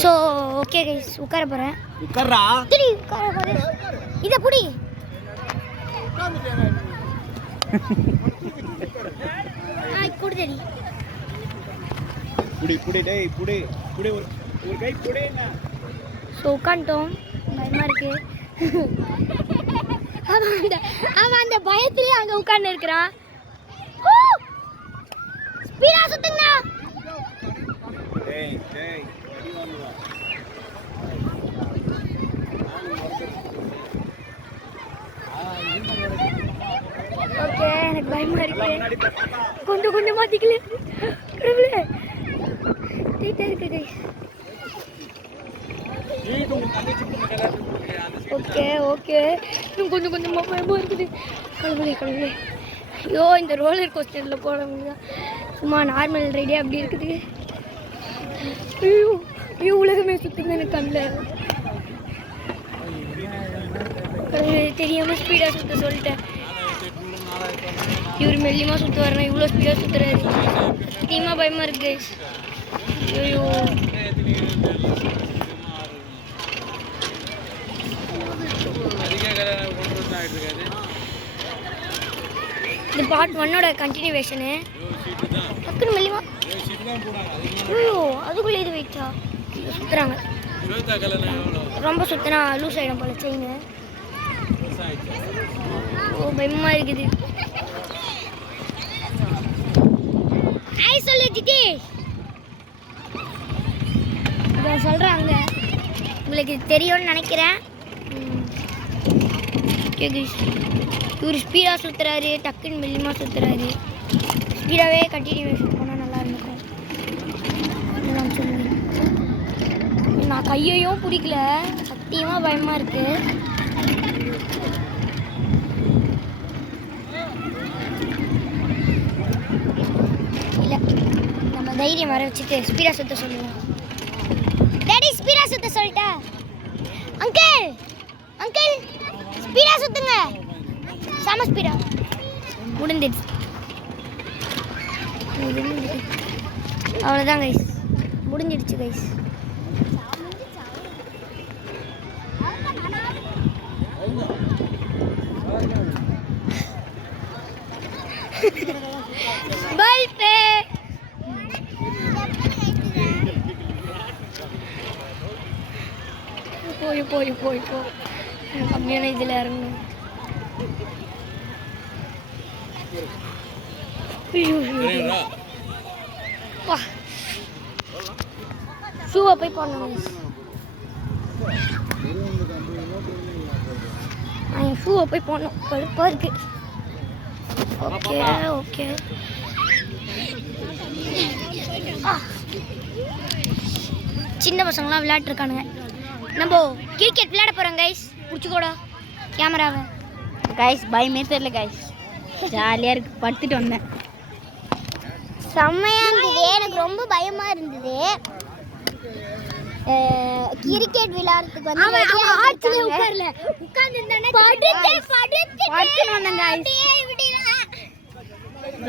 So okay guys உட்கார போகிறேன். உட்கார்றா திரி உட்கார போகிறேன். இதை புடி கொடுத்தடி புடி புடி டேய் புடி புடி ஒரு கை புடிங்க. ஸோ உட்காந்துட்டோம். பயமாக இருக்கு. அவன் அந்த பயத்துலேயே அங்கே உட்காந்து இருக்கிறான். ஸ்பீடா சுத்துங்கண்ணா. டேய் டேய் அடி வாங்குவா. ஓகே எனக்கு பயமா இருக்கு. கொஞ்சம் மாத்திக்கல கடவுளே. டைட்டா இருக்கு கைஸ். ஓகே இன்னும் கொஞ்சமா பயமா இருக்குது. கடவுளே ஐயோ இந்த ரோலர் கோஸ்டரில் போட முடியல. சும்மா நார்மல் ரைடே அப்படி இருக்குது. ஐயோ உலகமே சுற்றுங்க எனக்கு கண்ணில். தெரியாமல் ஸ்பீடாக சுற்ற சொல்லிட்டேன். இவர் மெல்லியமாக சுற்று வரணும், இவ்வளோ ஸ்பீடாக சுற்றுறாரு. சத்தியமாக பயமாக இருக்கு. ஐயோ இது பார்ட் 1ஓட கண்டினியூவேஷனு. டக்குன்னு மெல்லியமா. ஐயோ அதுக்குள்ளே இது வெயிட்டா சுற்றுறாங்க. ரொம்ப சுற்றினா லூஸ் ஆகிடும் போல செயின். ஓ பயமா இருக்குது. ஐ சொல்லு ஜிடி சொல்கிறாங்க. உங்களுக்கு தெரியும்னு நினைக்கிறேன். இவர் ஸ்பீடாக சுற்றுறாரு, டக்குன்னு மெல்லியமாக சுற்றுறாரு. ஸ்பீடாகவே கண்டினியூவேஷன் போனால் நல்லா இருக்கும். நான் சொல்லுவேன். நான் கையையும் பிடிக்கல, சத்தியமாக பயமாக இருக்குது. இல்லை நம்ம தைரியம் வர வச்சுட்டு ஸ்பீடாக சுற்ற சொல்லுவோம். டேடி ஸ்பீடாக சுற்ற சொல்லிட்டா. அங்கிள் ஸ்பீடாக சுற்றுங்க. செம ஸ்பீடா முடிஞ்சிடுச்சு. அவ்வளோதான் கைஸ், முடிஞ்சிடுச்சு கைஸ். பல்பே போய் கம்மியான இதில் இறங்கணும். ஷூவை போய் போடணும். ஷூவை போய் போடணும். கடுப்பாக இருக்கு. ஓகே சின்ன பசங்களாம் விளையாட்டுருக்கானுங்க. நம்ம கிரிக்கெட் விளையாட போகிறோம் கைஸ். பிடிச்சிக்கோடா கேமராவை. கைஸ் பயமே தெரியல கைஸ், ஜாலியாக இருக்குது. படுத்துட்டு வந்தேன். செம்மையாக இருந்தது. எனக்கு ரொம்ப பயமாக இருந்தது. கிரிக்கெட் விளையாடுறதுக்கு வந்து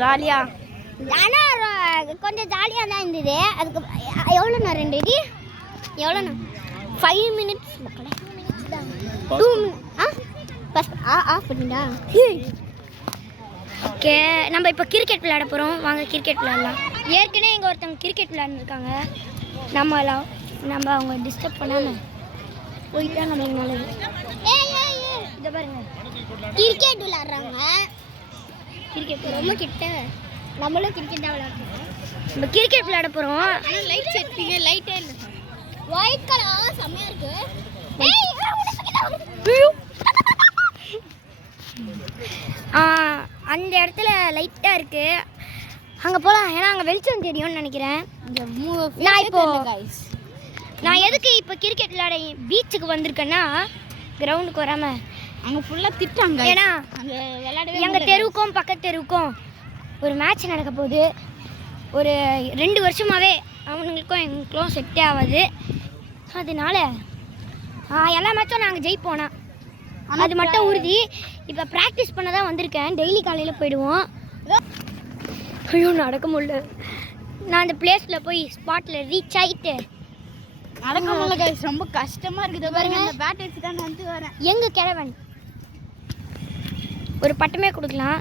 ஜாலியா. ஆனால் கொஞ்சம் ஜாலியாக தான் இருந்தது. அதுக்கு எவ்வளோண்ணா 2 அடி எவ்வளோண்ணா? 5 மினிட்ஸ் 2 மினிட்ஸ் ஆஃப் பண்ணிட்டா. ஓகே நம்ம இப்போ கிரிக்கெட் விளையாட போகிறோம். வாங்க கிரிக்கெட் விளையாடலாம். ஏற்கனவே இங்கே ஒருத்தவங்க கிரிக்கெட் விளையாண்டுருக்காங்க. நம்ம அவங்க டிஸ்டர்ப் பண்ணாமல் போயிட்டா நம்மளுக்கு நல்லது. இதை பாருங்க கிரிக்கெட் விளையாடுறாங்க. கிரிக்கெட் ரொம்ப கிட்ட. நம்மளும் கிரிக்கெட் தான் விளையாடுறோம். நம்ம கிரிக்கெட் விளையாட போகிறோம். லைட் செட்டிங்க லைட்டே இல்லை. ஒயிட் கலர் செம்மையாக இருக்கு. அந்த இடத்துல லைட்டாக இருக்குது. அங்கே போகலாம். ஏன்னா அங்கே வெளிச்சம் தெரியும்னு நினைக்கிறேன். நான் எதுக்கு இப்போ கிரிக்கெட் விளையாட பீச்சுக்கு வந்திருக்கேன்னா, கிரவுண்டுக்கு வராமல் அங்கே ஃபுல்லாக திட்டாங்க. ஏன்னா அங்கே விளையாடவே எங்கள் தெருவுக்கும் பக்கத்து தெருவுக்கும் ஒரு மேட்ச் நடக்க போகுது. ஒரு 2 வருஷமாகவே அவனுங்களுக்கும் எங்களுக்கும் செட்டே ஆகாது. அதனால எல்லா மேட்சும் நாங்கள் ஜெயிப்போனா அது மட்டும் உறுதி. இப்போ ப்ராக்டிஸ் பண்ண தான் வந்திருக்கேன். டெய்லி காலையில் போயிடுவோம். ஐயோ நடக்க முடியல. நான் அந்த பிளேஸில் போய் ஸ்பாட்டில் ரீச் ஆகிட்டு நடக்க முடியல கைஸ், ரொம்ப கஷ்டமா இருக்குது. பாருங்க அந்த பேட் வச்சு தான் வந்து வரேன். எங்க கிழவன் ஒரு பட்டமே கொடுக்கலாம்.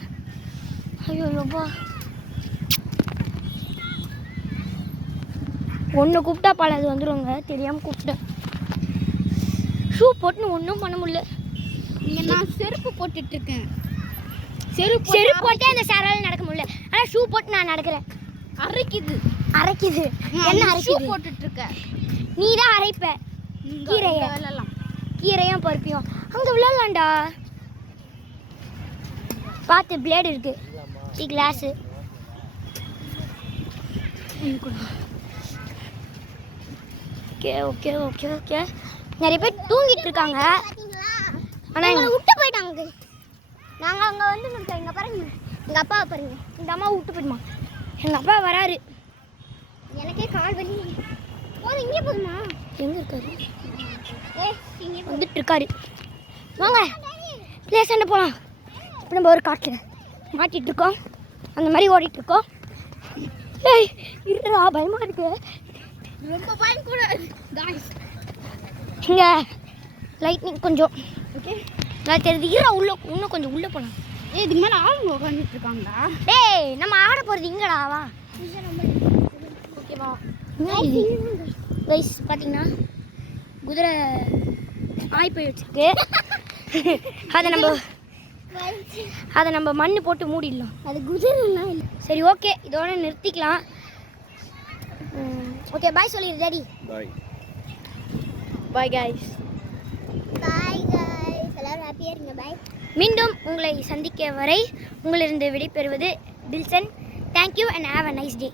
ஐயோ ரொம்ப ஒன்று கூப்பிட்டா பல அது வந்துடுவாங்க, தெரியாமல் கூப்பிட்டேன். ஷூ போட்டுன்னு ஒன்றும் பண்ண முடியல. இங்கே நான் செருப்பு போட்டுட்டு இருக்கேன். செருப்பு போட்டே அந்த சேரால நடக்க முடியல. ஆனால் ஷூ போட்டு நான் நடக்கிறேன். அரைக்குது என்ன ஷூ அரைக்குது? போட்டுட்டு இருக்கேன். நீ தான் அரைப்ப கீரையை. விளையாடலாம். கீரையும் பருப்பியும் அங்கே விளையாடலாம்டா. பார்த்து பிளேடு இருக்கு, class. Okay okay okay okay. நிறைய பேர் தூங்கிட்டு இருக்காங்க. ஆனால் எங்களை விட்டு போயிட்டாங்க. நாங்கள் அங்கே வந்து எங்கள் பாருங்க, எங்கள் அப்பாவை பாருங்க, இந்த அம்மா விட்டு போயிடுமா. எங்கள் அப்பா வராரு. எனக்கே கால் வலி போதும். இங்கே போதுமா? எங்கே இருக்காரு? வந்துட்டு இருக்காரு. வாங்க பிளேஸ் சண்டை போகலாம். இப்போ நம்ம ஒரு காட்டில் மாட்டிகிட்டு இருக்கோம், அந்த மாதிரி ஓடிட்டு இருக்கோம். ஏய் இருடா, பயமாக இருக்கு. ரொம்ப பயம் கூட गाइस. இங்கே லைட்னிங் கொஞ்சம் ஓகே நான் தெரியுது. ஈரா உள்ள இன்னும் கொஞ்சம் உள்ளே போகலாம். இதுக்கு மேலே ஆளுங்க உட்காந்துட்டு இருக்காங்களா? டேய் நம்ம ஆட போகிறது இங்கடா, வா. ஓகேவா கைஸ்? பார்த்தீங்கன்னா குதிரை ஆய் போய் வச்சுருக்கு. அதை நம்ம மண்ணு போட்டு மூடிடலாம். அது குதிரைலாம் இல்லை. சரி ஓகே, இதோட நிறுத்திக்கலாம். ஓகே பாய் சொல்லிடு daddy. Bye. Bye guys. Bye guys, எல்லாரும் ஹாப்பியாக இருங்க. பாய். மீண்டும் உங்களை சந்திக்க வரை உங்களிருந்து விடைபெறுவது Dilson. Thank you and have a nice day.